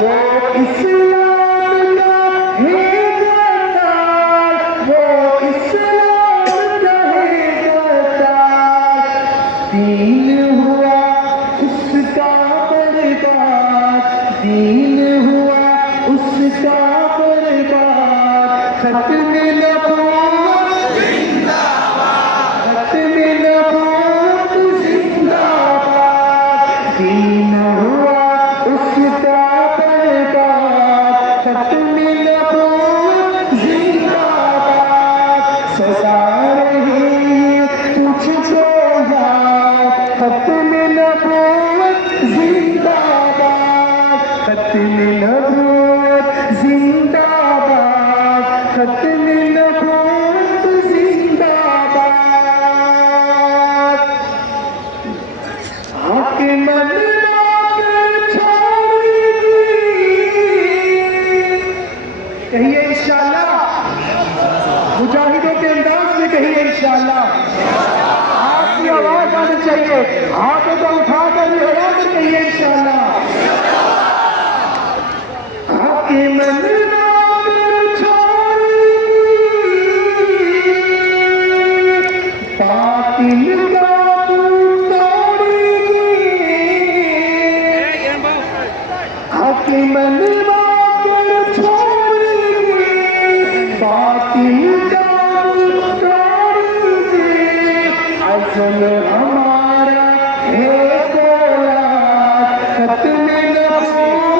वो इस्लाम का हिदायतदार, वो इस्लाम का हिदायतदार। दीन हुआ उसका बर्बाद, दीन हुआ उसका बर्बाद। खत्म नबूवत जिंदाबाद, खत्म नबूवत जिंदाबाद। दीन हुआ उसका बर्बाद, खत्म नबूवत जिंदाबाद। सजा रही तुझको याद, खत्म नबूवत जिंदाबाद, खत्म नबूवत जिंदाबाद, खत्म नबूवत जिंदाबाद। आके मन लाकर छोड़ेगी, कहिए इंशाअल्लाह, मुजाहिदों के अंदाज में कहिए इंशाअल्लाह। आपकी आवाज आनी चाहिए, हाथों को उठाकर लगा कर कहिए इंशाअल्लाह। आके मन लाकर छोड़ेगी, बातिल का तोड़ेगी। आके मन लाकर छोड़ेगी, बातिल का तोड़ेगी। अज़ल हमारा है गोला, खत्म नबूवत